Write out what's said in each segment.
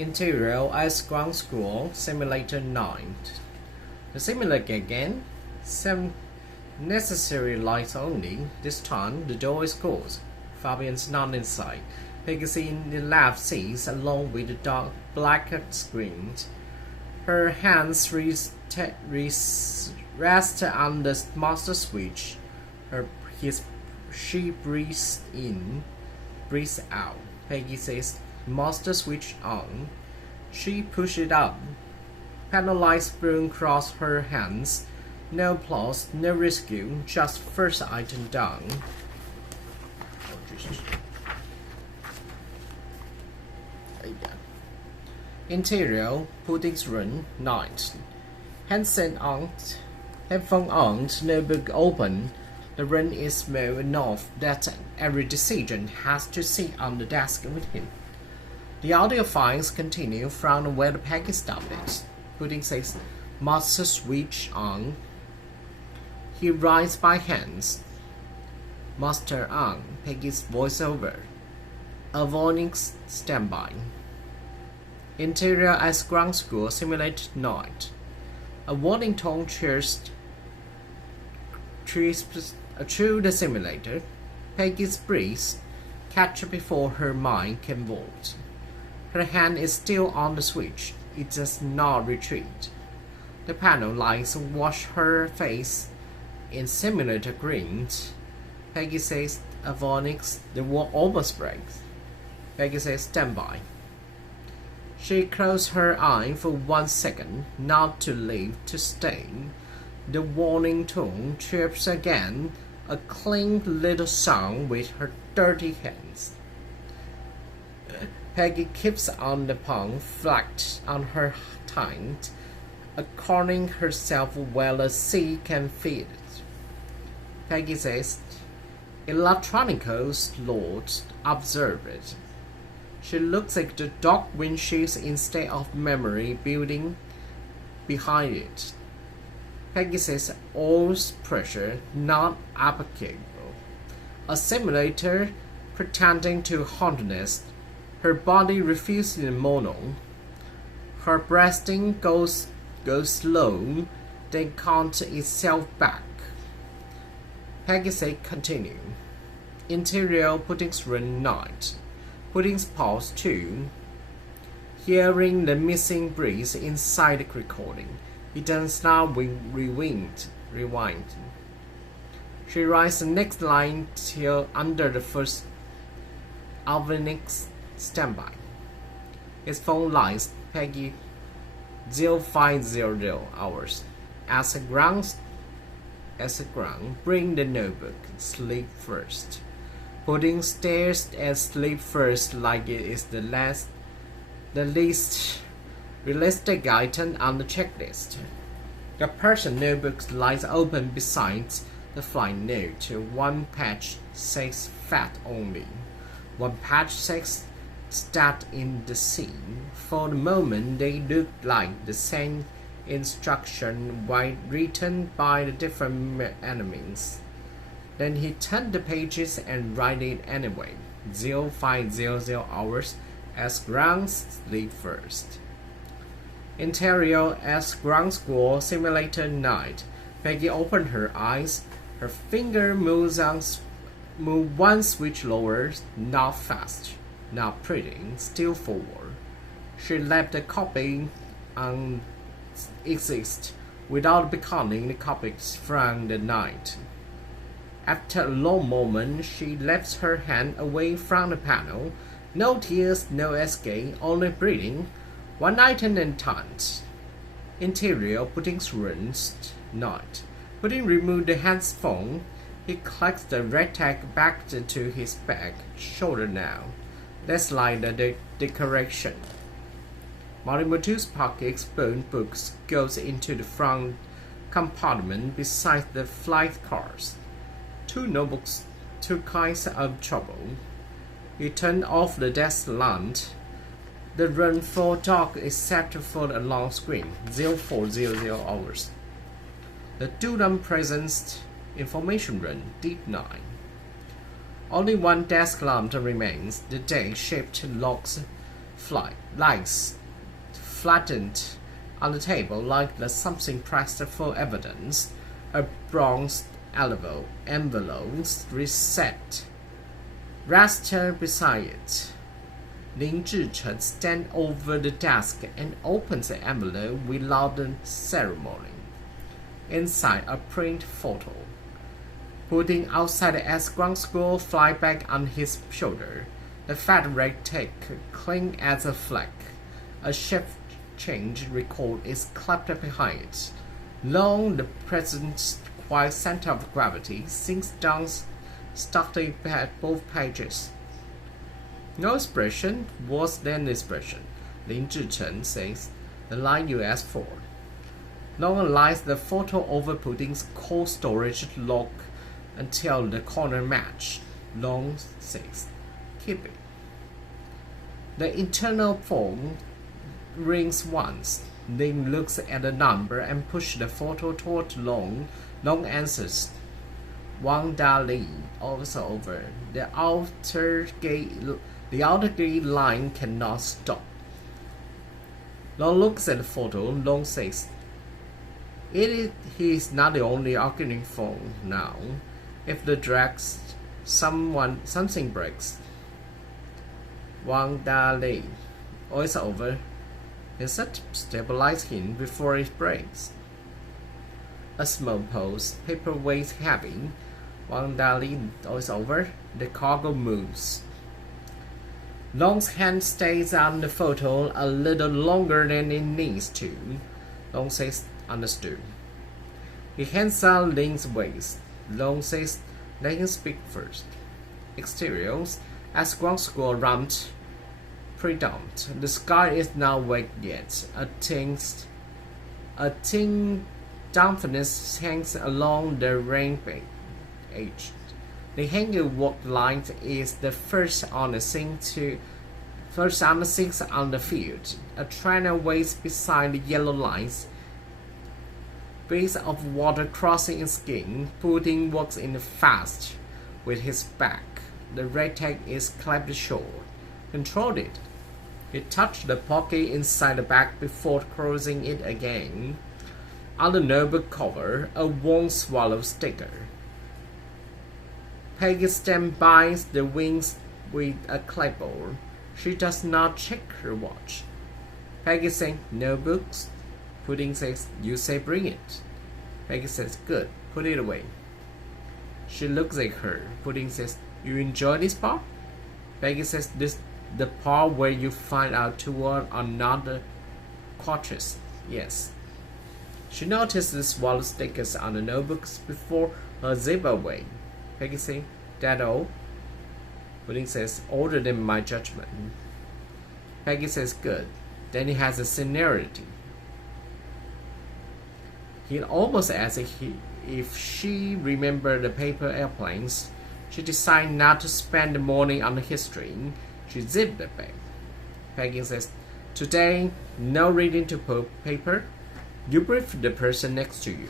Interior as Ground School Simulator 9. The simulator again. Some necessary lights only. This time the door is closed. Fabian's not inside. Peggy is in the left seat along with the dark black screen. Her hands rest on the master switch. She breathes in, breathes out. Peggy says, "Master switch on." She pushes it up. Panel lights burn across her hands. No applause, no rescue, just first item down. Oh, Jesus. Interior, pudding's room, night. Headphone on, notebook open. The room is small enough that every decision has to sit on the desk with him. The audio files continue from where the package stopped. Pudding says, "Master switch on." He writes by hands. "Master on." Peggy's voiceover. Avionics standby. Interior as Ground School Simulated Night. A warning tone crisps through the simulator. Peggy's breath catches before her mind can vote. Her hand is still on the switch. It does not retreat. The panel lights wash her face in simulator green. Peggy says, "Avionics." The wall almost breaks. Peggy says, "Standby." She closed her eye for 1 second, not to leave, to stay. The warning tone chirps again, a clean little sound with her dirty hands. Peggy keeps on the palm flat on her tongue, according herself well as she can feel it. Peggy says, "Electronicals, Lord, observe it." She looks at the dark windshields instead of memory building behind it. Peggy says, "All pressure not applicable." A simulator pretending to hauntness. Her body refuses the mono. Her breathing goes slow, then counts itself back. Peggy says, "Continue." Interior, Pudding's room, night. Pudding's pause too, hearing the missing breeze inside the recording. He does not rewind. She writes the next line till under the first Avionics standby. His phone lights. Peggy 0500 hours. As a ground, bring the notebook. Sleep first. Pudding stares at sleep first like it is the least realistic item on the checklist. The person notebook lies open beside the flight note. One page says "fat only." One page says "stat in the scene." For the moment they look like the same instruction written by the different enemies. Then he turned the pages and write it anyway. 0500 hours as ground sleep first. Interior as Ground School Simulator night. Peggy opened her eyes. Her finger moves one switch lower, not fast, not pretty, still forward. She left the copy on exist without becoming the copies from the night. After a long moment, she lifts her hand away from the panel. No tears, no escape, only breathing. One item and tons. Interior, Pudding's room, night. Pudding removed the headphone. He clicks the red tag back to his back shoulder now. That's like the decoration. Morimoto's pocket burned books goes into the front compartment beside the flight cars. 2 notebooks, 2 kinds of trouble. He turned off the desk lamp. The room for dark except for the alarm screen. 0400 hours. The Dudam presents information room, deep 9. Only one desk lamp remains. The day-shaped logs lies flattened on the table like the something pressed for evidence. A bronze envelope reset rests beside it. Lin Zhichen stands over the desk and opens the envelope without ceremony. Inside, a print photo. Putting outside as ground school fly back on his shoulder. The fat red tape cling as a flag. A shift change record is clapped behind it. Long, the present quiet center of gravity sinks down starting at both pages. No expression was then expression. Lin Zhichen says the line you asked for. Long lies the photo over Pudding's cold storage lock until the corner match. Long says, keep it. The internal phone rings once. Lin looks at the number and pushes the photo toward Long. Long answers, Wang Da-Li, also over. The outer gate line cannot stop. Long looks at the photo. Long says, he is not the only arguing phone now. If the drags, something breaks. Wang Da-Li, also over. Instead, stabilize him before it breaks. A small post, paperweight heavy. Wang Da-Li is over. The cargo moves. Long's hand stays on the photo a little longer than it needs to. Long says, understood. He hands out Lin's waist. Long says, let him speak first. Exteriors, as ground school around predominant. The sky is not wet yet. A thin dampness hangs along the rain edge. The hanging walk line is the first on the six on the field. A trainer waits beside the yellow lines. Base of water crossing its skin. Pudding walks in fast with his back. The red tag is clapped short. Controlled it. He touched the pocket inside the bag before closing it again. On the notebook cover, a worn swallow sticker. Peggy stands by the wings with a clipboard. She does not check her watch. Peggy says, no books. Pudding says, you say bring it. Peggy says, good, put it away. She looks at her. Pudding says, you enjoy this part? Peggy says, this the part where you find out two words are not cautious. Yes. She noticed the swallow stickers on the notebooks before her zip away. Peggy says, that all? Pudding says, older than my judgment. Peggy says, good. Then he has a seniority. He almost asked if she remembered the paper airplanes. She decided not to spend the morning on history. She zipped the bag. Peggy says, today, no reading to paper. You brief the person next to you.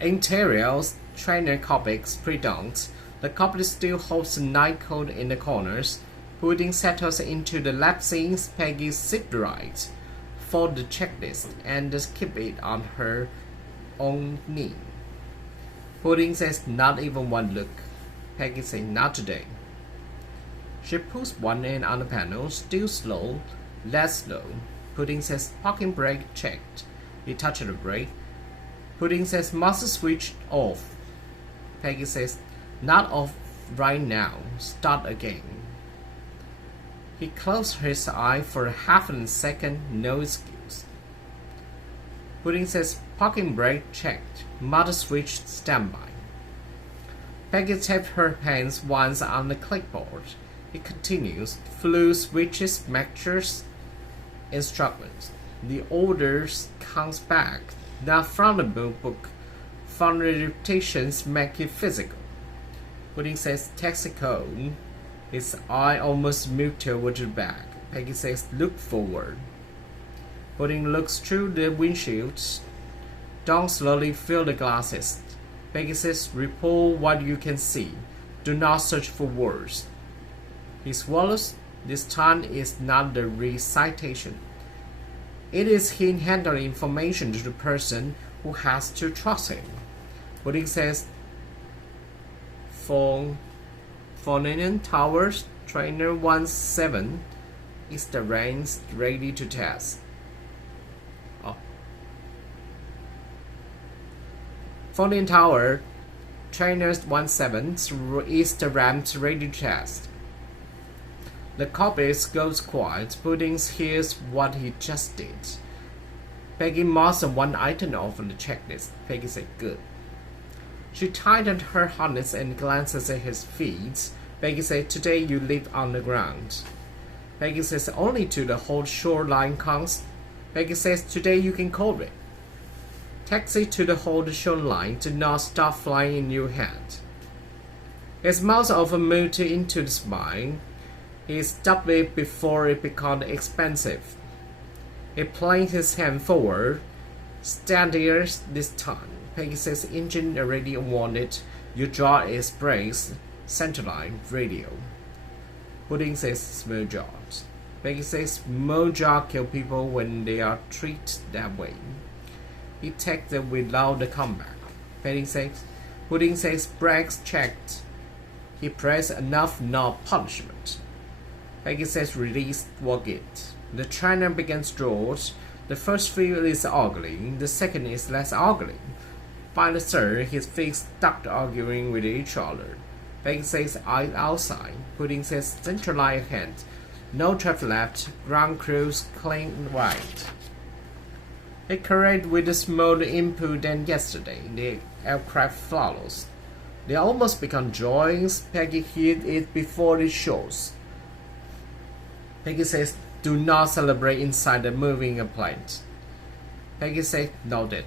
Interiors, trainer copics predominant. The copy still holds the night coat in the corners. Pudding settles into the lap seats. Peggy sits right. Fold the checklist and just keep it on her own knee. Pudding says, not even one look. Peggy says, not today. She puts one hand on the panel, still slow, less slow. Pudding says, parking brake checked. He touched the brake. Pudding says, must switch off. Peggy says, not off right now. Start again. He closed his eye for half a second, no excuse. Pudding says, parking brake checked. Mother switch standby. Peggy tapped her hands once on the clipboard. It continues. Flew switches, matches, instructions. The orders comes back, not from the book, from the repetitions make it physical. Pudding says, taxi code. His eye almost moved toward the back. Peggy says, look forward. Pudding looks through the windshield. Don slowly fill the glasses. Peggy says, report what you can see. Do not search for words. He swallows. This time is not the recitation. It is him handing information to the person who has to trust him. Pudding says, Forninian Towers, Trainer 17 is the range ready to test. Forninian Tower, Trainer 17 is the ramp ready to test. The cockpit goes quiet. Pudding hears what he just did. Peggy marks one item off on the checklist. Peggy said, good. She tightened her harness and glances at his feet. Peggy said, today you live on the ground. Peggy says, only to the whole shoreline counts. Peggy says, today you can call it. Taxi to the whole shoreline. Do not stop flying in your hand. His mouth often moved into the smile. He stopped it before it became expensive. He placed his hand forward. Steadier this time. Peggy says, engine already wanted. Your jaw is brakes. Centerline radio. Pudding says, small jaws. Peggy says, small jaws kill people when they are treated that way. He takes them without the comeback. Pudding says, brakes checked. He pressed enough, not punishment. Peggy says, release, walk it. The China begins draws. The first few is ugly. The second is less ugly. By the third, his feet stuck arguing with each other. Peggy says, eyes outside. Pudding says, centerline ahead. No traffic left. Ground crews clean right. He carried with a smaller input than yesterday. The aircraft follows. They almost become joints. Peggy hid it before it shows. Peggy says, do not celebrate inside the moving airplane. Peggy says, noted.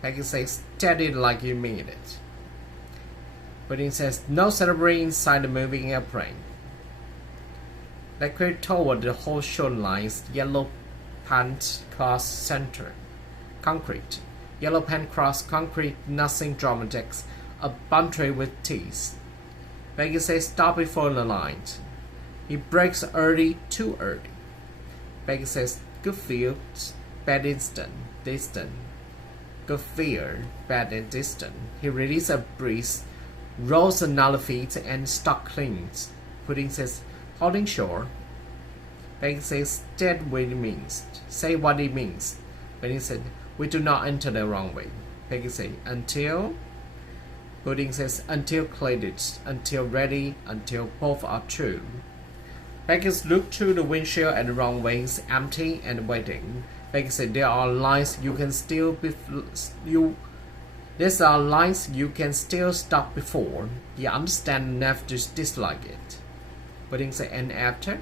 Peggy says, steady like you mean it. Pudding says, no celebrate inside the moving airplane. They carried toward the whole shoreline's yellow paint cross center. Concrete. Yellow paint cross concrete, nothing dramatic. A boundary with teeth. Peggy says, stop before the line. He breaks early, too early. Peggy says, good field, bad instant, distant. Good field, bad and distant. He releases a breeze, rolls another feet, and stock cleans. Pudding says, holding shore. Peggy says, that what it means. Say what it means. Pudding said, we do not enter the runway. Peggy says, until? Pudding says, until cleared, until ready, until both are true. Peggy looked through the windshield at the runways, empty and waiting. Peggy said, there are lines you can still stop before. You understand enough to dislike it. Pudding said, and after?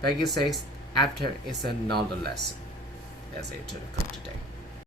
Peggy says, after is another lesson. That's it to the cook today.